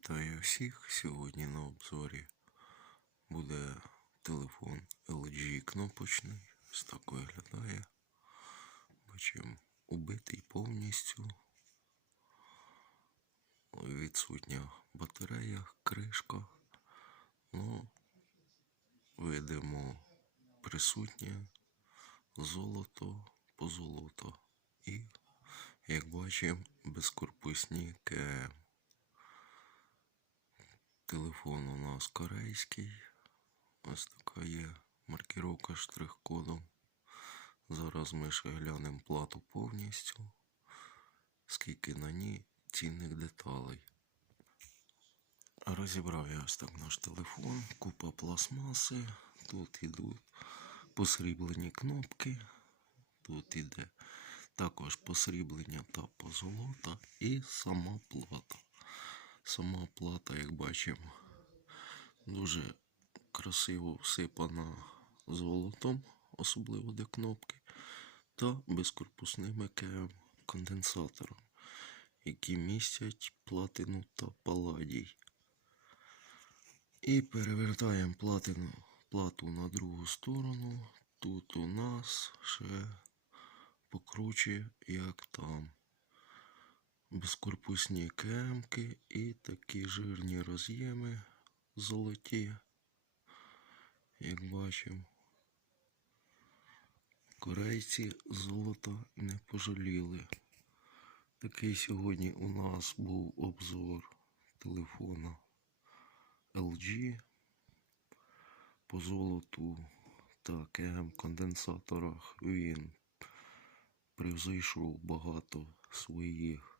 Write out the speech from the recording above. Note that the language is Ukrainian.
Вітаю всіх! Сьогодні на обзорі буде телефон LG кнопочний. Ось так виглядає. Бачимо, убитий повністю. Відсутня батарея, кришка. Ну, видимо, присутнє золото позолото. І, як бачимо, безкорпусні КМ. Телефон у нас корейський. Ось така є маркіровка штрих-кодом. Зараз ми ще глянемо плату повністю. Скільки на ній цінних деталей. Розібрав я ось так наш телефон, купа пластмаси. Тут ідуть посріблені кнопки. Тут іде також посріблення та позолота і сама плата. Сама плата, як бачимо, дуже красиво всипана золотом, особливо де кнопки, та безкорпусними КМ конденсатором, які містять платину та паладій. І перевертаємо платину, плату на другу сторону. Тут у нас ще покруче, як там безкорпусні кемки і такі жирні роз'єми золоті, як бачимо. Корейці золота не пожаліли. Такий сьогодні у нас був обзор телефона LG по золоту та КМ конденсаторах він превзойшов багато своїх